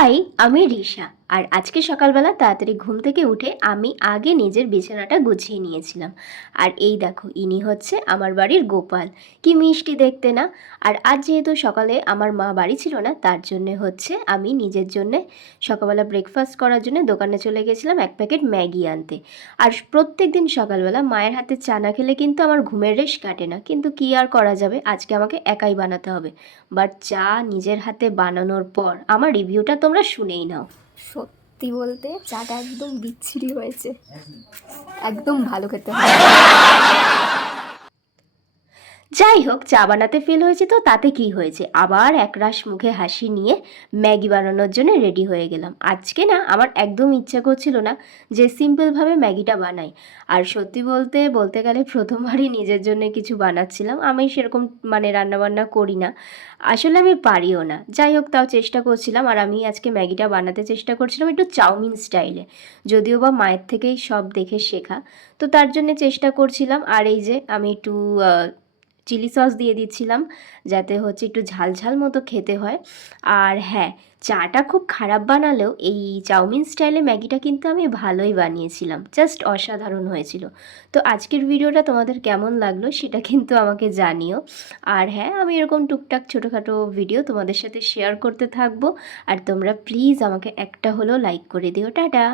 High, আমি রিশা। আর আজকে সকালবেলা তাড়াতাড়ি ঘুম থেকে উঠে আমি আগে নিজের বিছানাটা গুছিয়ে নিয়েছিলাম। আর এই দেখো, ইনি হচ্ছে আমার বাড়ির গোপাল। কি মিষ্টি দেখতে না? আর আজ যেহেতু সকালে আমার মা বাড়ি ছিল না, তার জন্যে হচ্ছে আমি নিজের জন্যে সকালবেলা ব্রেকফাস্ট করার জন্য দোকানে চলে গেছিলাম এক প্যাকেট ম্যাগি আনতে। আর প্রত্যেক দিন সকালবেলা মায়ের হাতে চা না খেলে কিন্তু আমার ঘুমের রেশ কাটে না, কিন্তু কী আর করা যাবে, আজকে আমাকে একাই বানাতে হবে। বাট চা নিজের হাতে বানানোর পর আমার রিভিউটা তোমরা শুনেই নাও। সত্যি বলতে চাটা একদম বিচ্ছিরি হয়েছে, একদম ভালো খেতে হয়। যাই হোক, চা বানাতে ফেল হয়েছে তো তাতে কি হয়েছে, আবার একরাশ মুখে হাসি নিয়ে ম্যাগি বানানোর জন্য রেডি হয়ে গেলাম। আজকে না আমার একদম ইচ্ছা করছিল না যে সিম্পলভাবে ম্যাগিটা বানাই। আর সত্যি বলতে বলতে গেলে প্রথমবারই নিজের জন্য কিছু বানাচ্ছিলাম। আমি সেরকম রান্নাবান্না করি না, আসলে আমি পারিও না। যাই হোক, তাও চেষ্টা করছিলাম। আর আমি আজকে ম্যাগিটা বানাতে চেষ্টা করছিলাম একটু চাউমিন স্টাইলে, যদিও বা মায়ের থেকেই সব দেখে শেখা। তো তার জন্য চেষ্টা করছিলাম। আর এই যে আমি একটু চিলি সস দিয়ে দিচ্ছিলাম, যাতে হচ্ছে একটু ঝাল ঝাল মতো খেতে হয়। আর হ্যাঁ, চাটা খুব খারাপ বানালেও এই চাউমিন স্টাইলে ম্যাগিটা কিন্তু আমি ভালোই বানিয়েছিলাম, জাস্ট অসাধারণ হয়েছিল। তো আজকের ভিডিওটা তোমাদের কেমন লাগলো সেটা কিন্তু আমাকে জানিও। আর হ্যাঁ, আমি এরকম টুকটাক ছোটোখাটো ভিডিও তোমাদের সাথে শেয়ার করতে থাকবো। আর তোমরা প্লিজ আমাকে একটা হলেও লাইক করে দিও। টাটা।